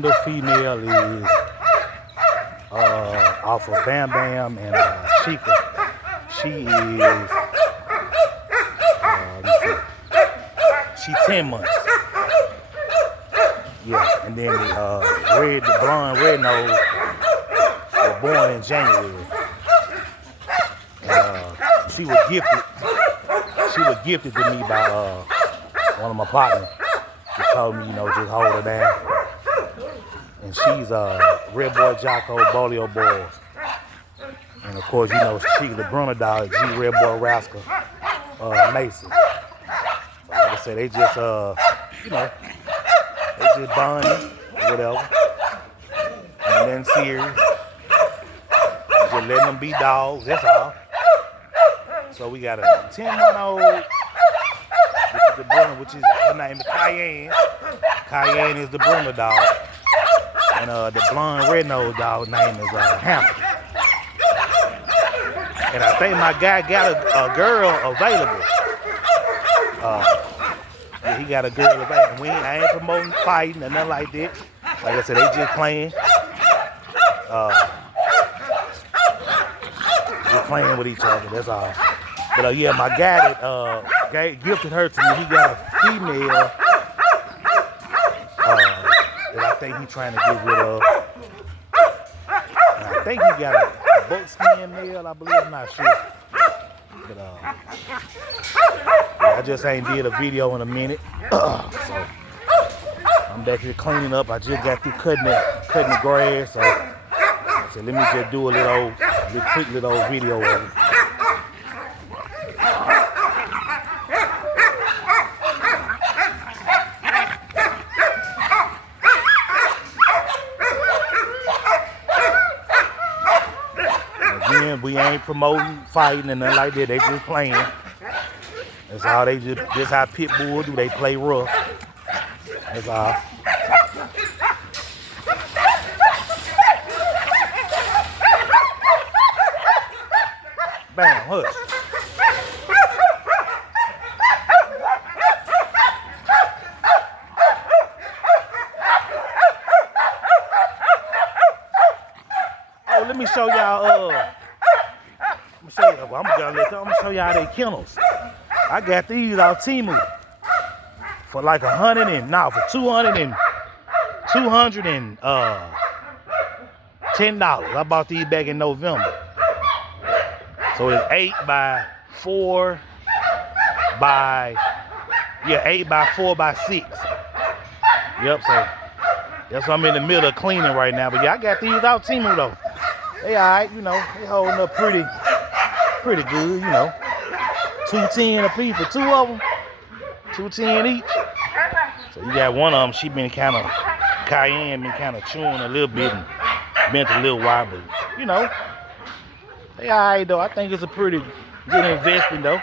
brindle female is off of Bam Bam and Sheikah. She is, she 10 months. Yeah, and then the blonde red nose was born in January. She was gifted to me by one of my partners. He told me, just hold her down. And she's Red Boy Jocko, Bolio Boys. And of course, she the Brunner dog, G Red Boy Rascal, Mason. So like I said, they just, they just bonding, whatever. And then serious. Just letting them be dogs, that's all. So we got a 10-month-old, which is the Brunner, which is, her name is Cayenne. Cayenne is the Brunner dog. And the blonde red-nosed dog name is Hampton. And I think my guy got a girl available. Yeah, he got a girl available. I ain't promoting fighting or nothing like that. Like I said, they just playing. Just playing with each other, that's all. But yeah, my guy that gifted her to me, he got a female that I think he's trying to get rid of. And I think he got a buckskin male, I believe, I'm not sure. But yeah, I just ain't did a video in a minute. So I'm back here cleaning up. I just got through cutting the grass. So I said, let me just do a quick little video of it. We ain't promoting fighting and nothing like that. They just playing. That's all they just. This how pit bulls do. They play rough. That's all. Bam, hush. Oh, let me show y'all. I'm gonna show y'all they kennels. I got these off Temu for like for $210. I bought these back in November. So it's 8 by 4 by 6. Yep. So that's why I'm in the middle of cleaning right now. But yeah, I got these out Temu though. They alright, they holding up pretty good, $210 a piece for 2 of them, $210 each. So you got one of them. She been Cayenne been kind of chewing a little bit and bent a little while, but they alright though. I think it's a pretty good investment though,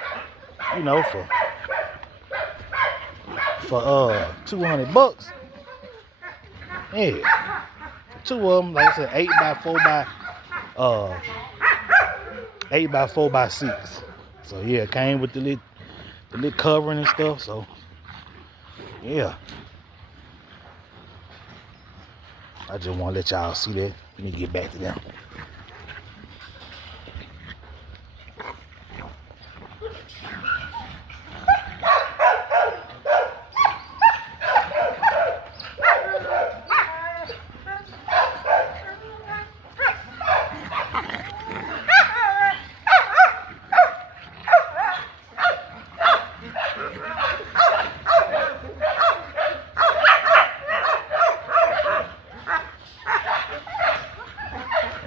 for $200. Yeah, 2 of them, like I said, 8 by 4 by 6. So yeah, it came with the little covering and stuff. So yeah, I just want to let y'all see that. Let me get back to them.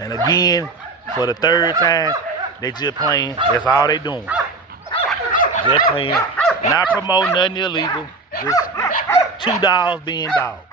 And again, for the 3rd time, they just playing. That's all they doing. Just playing. Not promoting nothing illegal. Just 2 dogs being dogs.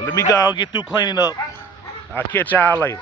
Let me go and get through cleaning up. I'll catch y'all later.